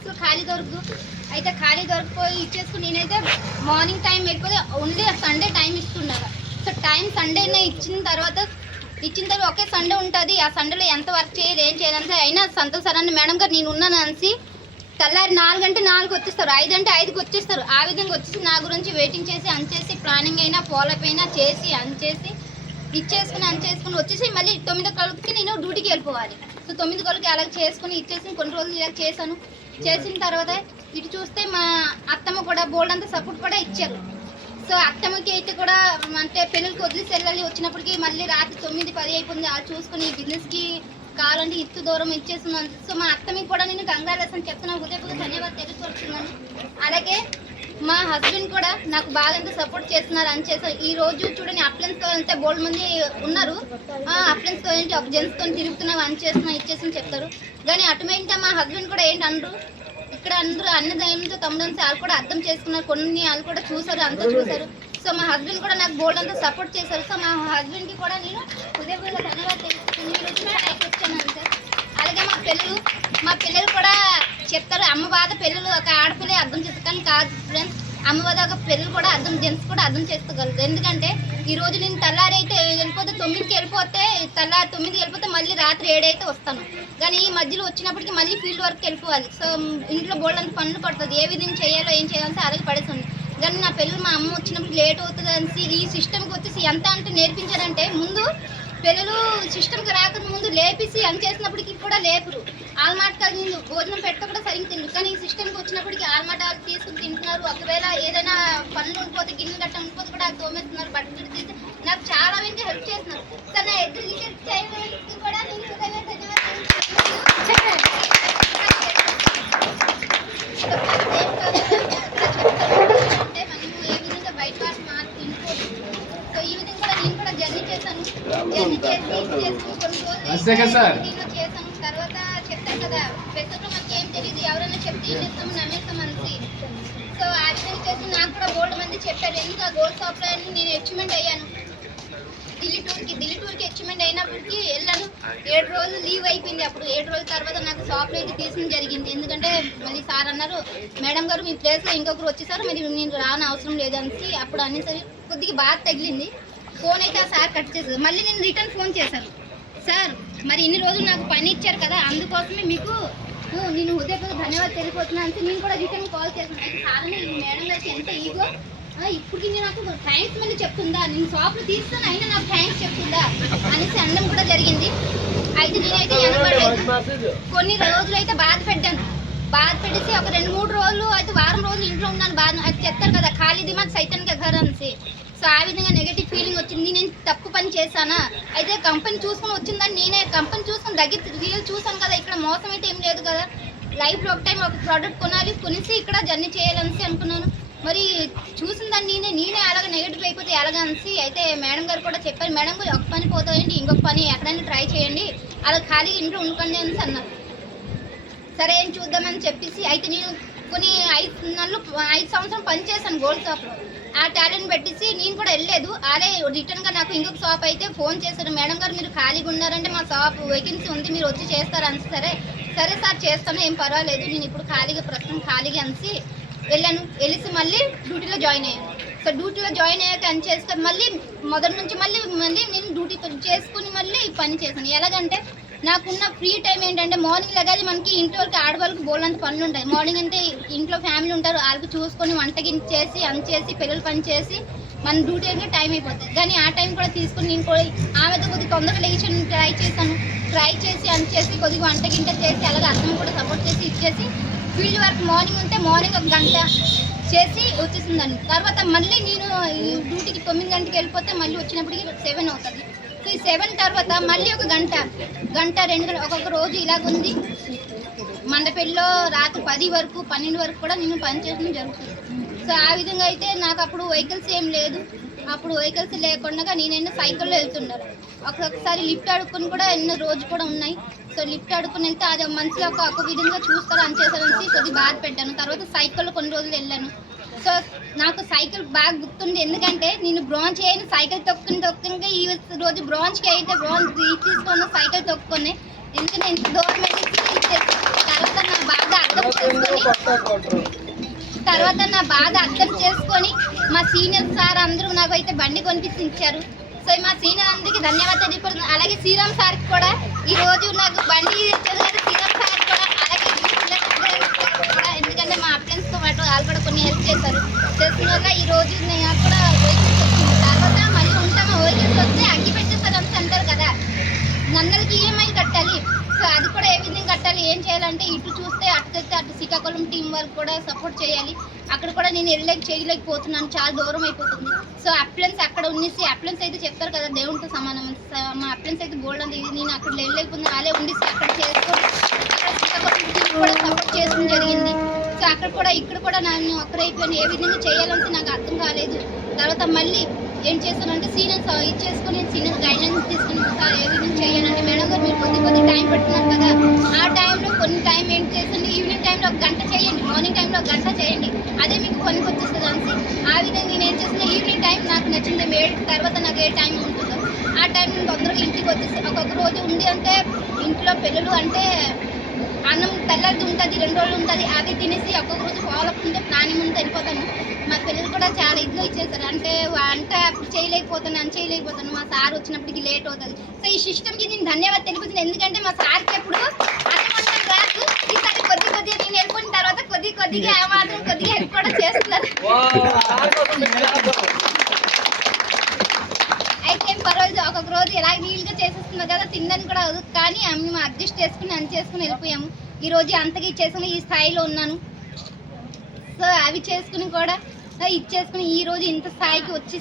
అసలు ఖాళీ దొరకదు. అయితే ఖాళీ దొరికిపోయి ఇచ్చేసుకుని నేనైతే మార్నింగ్ టైం వెళ్ళిపోతే ఓన్లీ సండే టైం ఇస్తున్నారు. సో టైం సండేనే ఇచ్చిన తర్వాత ఒకే సండే ఉంటుంది. ఆ సండేలో ఎంత వర్క్ చేయాలి ఏం చేయాలంటే అయినా సంతోష్ సార్ అని మేడం గారు నేను ఉన్నాను అనేసి తెల్లారి 4 అంటే 4 వచ్చేస్తారు, 5 అంటే 5కి వచ్చేస్తారు. ఆ విధంగా వచ్చేసి నా గురించి వెయిటింగ్ చేసి అంచేసి ప్లానింగ్ అయినా ఫాలోఅప్ అయినా చేసి అంచేసి ఇచ్చేసుకుని వచ్చేసి మళ్ళీ 9 గంటలకి నేను డ్యూటీకి వెళ్ళిపోవాలి. సో 9 గంటలకి అలా చేసుకుని ఇచ్చేసి కొన్ని రోజులు ఇలా చేశాను. చేసిన తర్వాత ఇటు చూస్తే మా అత్తమ్మ కూడా బోల్డ్ అంతా సపోర్ట్ కూడా ఇచ్చారు. సో అత్తమ్మకి అయితే కూడా అంటే పెళ్ళికి వదిలేసి వెళ్ళాలి, వచ్చినప్పటికి మళ్ళీ రాత్రి 9, 10 అయిపోయింది. అది చూసుకుని బిజినెస్కి కావాలంటే ఇత్తు దూరం ఇచ్చేస్తున్నాను. సో మా అత్తమ్మకి కూడా నేను కంగ్రాచులేషన్ చెప్తున్నాను, హృదయపూర్వక ధన్యవాదాలు తెలుసుకొస్తున్నాను. అలాగే మా హస్బెండ్ కూడా నాకు బాగా సపోర్ట్ చేస్తున్నారు అని చేస్తారు. ఈ రోజు చూడండి అప్లెన్స్తో అంటే బోల్డ్ మంది ఉన్నారు, అప్లెన్స్తో ఏంటి ఒక జెంట్స్తో తిరుగుతున్నావు అని చేస్తున్నా ఇచ్చేస్తున్నా చెప్తారు. కానీ అటుమైంటే మా హస్బెండ్ కూడా ఏంటి అనరు. ఇక్కడ అందరూ అన్నదయంతో తమ్ముడు వాళ్ళు కూడా అర్థం చేసుకున్నారు, కొన్ని వాళ్ళు కూడా చూసారు, అంతా చూసారు. సో మా హస్బెండ్ కూడా నాకు బోల్డ్ అంతా సపోర్ట్ చేశారు. సో మా హస్బెండ్కి కూడా నేను హృదయపూర్వక ధన్యవాదాలు వచ్చాను అంతే. అలాగే మా పిల్లలు కూడా చెప్తారు అమ్మ బాధ పిల్లలు ఒక ఆడపిల్ల అర్థం చేస్తారు, కానీ కాదు ఫ్రెండ్స్, అమ్మ బాధ ఒక పిల్లలు కూడా జెంట్స్ కూడా అర్థం చేసుకోగలరు. ఎందుకంటే ఈరోజు నేను తెల్లారి అయితే వెళ్ళిపోతే 9కి వెళ్ళిపోతే తెల్లారి 9కి వెళ్ళిపోతే మళ్ళీ రాత్రి 7 అయితే వస్తాను. కానీ ఈ మధ్యలో వచ్చినప్పటికీ మళ్ళీ ఫీల్డ్ వర్క్ వెళ్ళిపోవాలి. సో ఇంట్లో బోల్డ్ అంత పనులు పడుతుంది, ఏ విధంగా చేయాలో ఏం చేయాలంటే అలాగే పడేస్తుంది. కానీ నా పిల్లలు మా అమ్మ వచ్చినప్పుడు లేట్ అవుతుంది అనేసి ఈ సిస్టమ్కి వచ్చేసి ఎంత అంటే నేర్పించారంటే ముందు పిల్లలు సిస్టమ్కి రాక ముందు లేపేసి అని చేసినప్పటికీ కూడా లేపురు, ఆల్మాటకాలు భోజనం పెట్ట కూడా సరిగ్గా తింటారు. కానీ ఈ సిస్టమ్కి వచ్చినప్పటికీ ఆల్మాటాలు తీసుకుని తింటున్నారు. ఒకవేళ ఏదైనా పనులు ఉండిపోతే గిన్నె గట్ట ఉండిపోతే కూడా అది తోమేస్తున్నారు, బట్టలు తీసి నాకు చాలా మంది హెల్ప్ చేస్తున్నారు. సార్ నా ఎదురు కూడా నేను అంటే మనము ఏ విధంగా బయట వాటి మాట తినుకోవచ్చు. సో ఈ విధంగా కూడా నేను కూడా జర్నీ చేశాను. జర్నీ చేసి కొన్ని రోజులు చేశాను. తర్వాత చెప్తాను కదా పెద్దలో మనకి ఏం తెలియదు, ఎవరైనా చెప్తే ఏం చేస్తాము నమ్మేస్తాం అనేసి. సో ఆ విధంగా చేసి నాకు కూడా గోల్డ్ మంది చెప్పారు. ఎందుకు ఆ గోల్డ్ షాప్లో నేను అచీవ్మెంట్ అయ్యాను. ఢిల్లీ టూర్కి అచీవ్మెంట్ అయినప్పటికీ వెళ్ళాను. 7 రోజులు లీవ్ అయిపోయింది. అప్పుడు 7 రోజుల తర్వాత నాకు షాప్లో అయితే తీసిన జరిగింది. ఎందుకంటే మళ్ళీ సార్ అన్నారు మేడం గారు మీ ప్లేస్లో ఇంకొకరు వచ్చేసారు, మరి నేను రాని అవసరం లేదనేసి. అప్పుడు అనేసరి కొద్దిగా బాగా తగిలింది. ఫోన్ అయితే ఆ సార్ కట్ చేశారు. మళ్ళీ నేను రిటర్న్ ఫోన్ చేశాను, సార్ మరి ఇన్ని రోజులు నాకు పని ఇచ్చారు కదా, అందుకోసమే మీకు నేను హృదయపూర్వక ధన్యవాదాలు తెలియపోతున్నాను అంటే నేను కూడా రిటర్న్ కాల్ చేశాను. అయితే సార్ మేడం గారికి ఎంత ఈగో, ఇప్పటికి నాకు థ్యాంక్స్ మళ్ళీ చెప్తుందా, నేను షాప్లో తీస్తాను అయినా నాకు థ్యాంక్స్ చెప్తుందా అనేసి అనడం కూడా జరిగింది. అయితే నేనైతే ఎనబడలేదు. కొన్ని రోజులు అయితే బాధ పెట్టేసి ఒక 2-3 రోజులు అయితే వారం రోజులు ఇంట్లో ఉన్నాను. బాధ అది చెప్తారు కదా ఖాళీ దిమాగ్ సైతాన్ కా ఘర్ అనేసి. సో ఆ విధంగా నెగిటివ్ ఫీలింగ్ వచ్చింది. నేను తప్పు పని చేశానా, అయితే కంపెనీ చూసుకొని వచ్చిందని నేనే కంపెనీ చూసుకొని దగ్గర రియల్ చూసాను కదా, ఇక్కడ మోసం అయితే ఏం లేదు కదా. లైఫ్లో ఒక టైం ఒక ప్రోడక్ట్ కొనేసి ఇక్కడ జర్నీ చేయాలనేసి అనుకున్నాను. మరి చూసిన దాన్ని నేనే అలాగ నెగిటివ్ అయిపోతే ఎలాగనేసి. అయితే మేడం గారు కూడా చెప్పారు, మేడం గారు ఒక పని పోతాయండి ఇంకొక పని ఎక్కడైనా ట్రై చేయండి, అలా ఖాళీగా ఇంట్లో ఉండుకోండి అనేసి అన్నారు. సరే ఏం చూద్దామని చెప్పేసి అయితే నేను కొన్ని 5 సంవత్సరం పనిచేశాను గోల్డ్ షాప్లో. ఆ టాలెంట్ పెట్టేసి నేను కూడా వెళ్ళలేదు. అదే రిటర్న్గా నాకు ఇంకొక షాప్ అయితే ఫోన్ చేశారు, మేడం గారు మీరు ఖాళీగా ఉన్నారంటే మా షాప్ వేకెన్సీ ఉంది, మీరు వచ్చి చేస్తారని. సరే సార్ చేస్తాను, ఏం పర్వాలేదు, నేను ఇప్పుడు ప్రస్తుతం ఖాళీగా అనేసి వెళ్ళేసి మళ్ళీ డ్యూటీలో జాయిన్ అయ్యాను. సో డ్యూటీలో జాయిన్ అయ్యాక అని చేసుకొని మళ్ళీ మొదటి నుంచి మళ్ళీ నేను డ్యూటీ చేసుకుని మళ్ళీ పని చేశాను. ఎలాగంటే నాకున్న ఫ్రీ టైం ఏంటంటే మార్నింగ్ లగాలి మనకి ఇంట్లో ఆడవాళ్ళకి బోల్డంత పనులు ఉంటాయి. మార్నింగ్ అంటే ఇంట్లో ఫ్యామిలీ ఉంటారు, వాళ్ళకి చూసుకొని వంటకి చేసి పిల్లలు పని చేసి మన డ్యూటీ అంటే టైం అయిపోతుంది. కానీ ఆ టైం కూడా తీసుకొని నేను కూడా ఆమెతో కొద్దిగా తొందరగా లేచి ట్రై చేసి కొద్దిగా వంట చేసి అలాగే అర్థం కూడా సపోర్ట్ చేసి ఇచ్చేసి ఫీల్డ్ వర్క్ మార్నింగ్ ఉంటే మార్నింగ్ 1 గంట చేసి వచ్చేసిందండి. తర్వాత మళ్ళీ నేను డ్యూటీకి 9 గంటకి వెళ్ళిపోతే మళ్ళీ వచ్చినప్పటికి 7 అవుతుంది. సో ఈ 7 తర్వాత మళ్ళీ 1 గంట 2 గంటలు ఒక్కొక్క రోజు ఇలాగుంది. మండపల్లిలో రాత్రి 10 వరకు 12 వరకు కూడా నేను పనిచేయడం జరుగుతుంది. సో ఆ విధంగా అయితే నాకు అప్పుడు వెహికల్స్ ఏం లేదు. అప్పుడు వెహికల్స్ లేకుండా నేనైనా సైకిల్లో వెళ్తున్నాను. ఒక్కొక్కసారి లిఫ్ట్ అడుక్కుని కూడా ఎన్నో రోజు కూడా ఉన్నాయి. సో లిఫ్ట్ అడుక్కుని వెళ్తే అది మనసులో ఒక విధంగా చూస్తారు అని చేశారని కొద్దిగా బాధ పెట్టాను. తర్వాత సైకిల్లో కొన్ని రోజులు వెళ్ళాను. సో నాకు సైకిల్ బాగా గుర్తుంది, ఎందుకంటే నేను బ్రాంచ్ అయిన సైకిల్ తొక్కుని ఈ రోజు బ్రాంచ్కి అయితే తీసుకున్న సైకిల్ తొక్కుని ఎందుకంటే ఇంత దూరం వెళ్ళి తర్వాత నాకు బాగా అర్థం చేసుకొని తర్వాత నా బాధ అర్థం చేసుకొని మా సీనియర్ సార్ అందరూ నాకు అయితే బండి కొనిపించి ఇచ్చారు. సో మా సీనియర్ అందరికీ ధన్యవాదాలు తెలియపడుతున్నాను. అలాగే శ్రీరామ్ సార్కి కూడా ఈరోజు నాకు బండి ఇచ్చారు కదా, శ్రీరామ్ సార్ కూడా అలాగే కూడా, ఎందుకంటే మా అప్లయన్స్తో పాటు వాళ్ళు కూడా కొన్ని హెల్ప్ చేశారు. చేసిన వల్ల ఈరోజు నేను కూడా వెహికల్స్ వచ్చింది. తర్వాత మళ్ళీ ఉంటామా వెహికల్స్ వస్తే అగ్గి పెట్టేస్తారు అని అంటారు కదా, నన్నలకి ఈఎంఐ కట్టాలి. సో అది కూడా ఏ విధంగా కట్టాలి, ఏం చేయాలంటే ఇటు చూస్తే అటు శ్రీకాకుళం టీం వాళ్ళకి కూడా సపోర్ట్ చేయాలి. అక్కడ కూడా నేను చేయలేకపోతున్నాను, చాలా దూరం అయిపోతుంది. సో అప్లయన్స్ అక్కడ ఉన్నసి అప్లయన్స్ అయితే చెప్తారు కదా దేవునితో సమానం. మా అప్లయన్స్ అయితే బోల్డ్ అంది, నేను అక్కడ వెళ్ళలేకపోతున్నాను, అలాగే ఉండిసి అక్కడ చేసుకొని అక్కడ శ్రీకాకుళం టీం కూడా సపోర్ట్ చేయడం జరిగింది. సో అక్కడ కూడా ఇక్కడ కూడా నేను ఒక్కరైపోయాను, ఏ విధంగా చేయాలంటే నాకు అర్థం కాలేదు. తర్వాత మళ్ళీ ఏం చేశానంటే సీనియర్స్ ఇచ్చేసుకొని సీనియర్ గైడ్లైన్స్ తీసుకుని సార్ ఏ విధంగా చేయాలంటే మేడం గారు మీరు కొద్ది టైం పెట్టున్నారు కదా, ఆ టైంలో కొన్ని టైం ఏం చేసండి, ఈవినింగ్ టైంలో 1 గంట చేయండి, మార్నింగ్ టైంలో 1 గంట చేయండి, అదే మీకు పనికి వచ్చేస్తుంది అనేసి ఆ విధంగా నేను ఏం చేసిన ఈవినింగ్ టైం నాకు నచ్చింది. 7 తర్వాత నాకు ఏ టైం ఉంటుందో ఆ టైం నేను తొందరగా ఇంటికి వచ్చేసి ఒక్కొక్క రోజు ఉంది అంటే ఇంట్లో పిల్లలు అంటే అన్నం తెల్లది ఉంటుంది, 2 రోజులు ఉంటుంది, అది తినేసి ఒక్కొక్క రోజు ఫాలో అప్ ఉంటే ప్లానింగ్ ముందు వెళ్ళిపోతాను. మా పిల్లలు కూడా చాలా ఇదిగా ఇచ్చేస్తారు, అంటే వంట చేయలేకపోతాను, మా సార్ వచ్చినప్పటికి లేట్ అవుతుంది. సో ఈ సిస్టమ్కి నేను ధన్యవాదాలు తెలుపుతున్నాను, ఎందుకంటే మా సార్కి ఎప్పుడు అన్నం రాదు, ఈసారి కొద్దిగా నేను వెళ్ళిపోయిన తర్వాత కొద్దిగా మాత్రం కొద్దిగా హెల్ప్ కూడా చేస్తున్నారు. అయితే పర్వాలేదు, ఒక్కొక్క రోజు ఎలా నీళ్ళుగా చేసేస్తున్నారు కదా, తినడానికి కూడా అవ్వదు, కానీ మేము అడ్జస్ట్ చేసుకుని వెళ్ళిపోయాము. ఈ రోజు అంతగా ఇచ్చేసుకుని ఈ స్థాయిలో ఉన్నాను. సో అవి చేసుకుని కూడా ఇచ్చేసుకుని ఈ రోజు ఇంత స్థాయికి వచ్చి